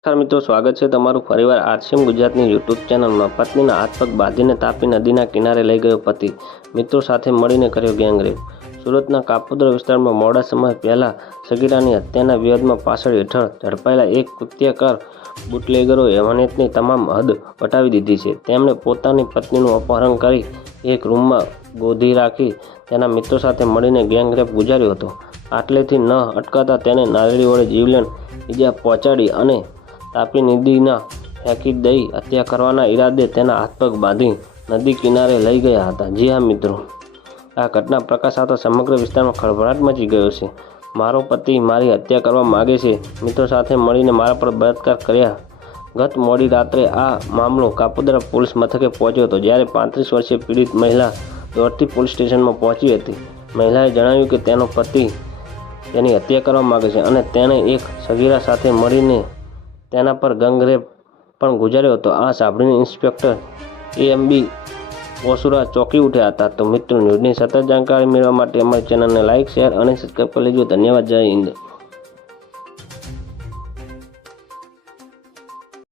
નમસ્કાર મિત્રો, સ્વાગત છે તમારું ફરીવાર આરસીએમ ગુજરાતની યુટ્યુબ ચેનલમાં। પત્નીના હાથ પગ બાંધીને તાપી નદીના કિનારે લઈ ગયો પતિ, મિત્રો સાથે મળીને કર્યો ગેંગરેપ। સુરતના કાપોદ્રા વિસ્તારમાં મોડા સમય પહેલા સગીરાની હત્યાના વિવાદમાં પાછળ હેઠળ ઝડપાયેલા એક કૃત્યકાર બુટલેગરોએ અમાનતની તમામ હદ વટાવી દીધી છે। તેમણે પોતાની પત્નીનું અપહરણ કરી એક રૂમમાં ગોધી રાખી તેના મિત્રો સાથે મળીને ગેંગરેપ ગુજાર્યો હતો। આટલેથી ન અટકાતા તેને નારેળી વડે જીવલેણ ઈજા પહોંચાડી અને તાપી નદીના ફેંકી દઈ હત્યા કરવાના ઈરાદે તેના હાથ પગ બાંધી નદી કિનારે લઈ ગયા હતા। જી હા મિત્રો, આ ઘટના પ્રકાશ આવતા સમગ્ર વિસ્તારમાં ખળભળાટ મચી ગયો છે। મારો પતિ મારી હત્યા કરવા માગે છે, મિત્રો સાથે મળીને મારા પર બળાત્કાર કર્યા। ગત મોડી રાત્રે આ મામલો કાપોદ્રા પોલીસ મથકે પહોંચ્યો હતો, જ્યારે 35 વર્ષીય પીડિત મહિલા દોડતી પોલીસ સ્ટેશનમાં પહોંચી હતી। મહિલાએ જણાવ્યું કે તેનો પતિ તેની હત્યા કરવા માગે છે અને તેણે એક સગીરા સાથે મળીને તેના પર ગેંગરેપ પણ ગુજાર્યો હતો। આ સાંભળીને ઇન્સ્પેક્ટર એએમબી ઓસુરા ચોંકી ઉઠ્યા હતા। તો મિત્રો, ન્યૂઝની સતત જાણકારી મેળવવા માટે અમારી ચેનલને લાઇક, શેર અને સબસ્ક્રાઈબ કરી લેજો। ધન્યવાદ। જય હિન્દ।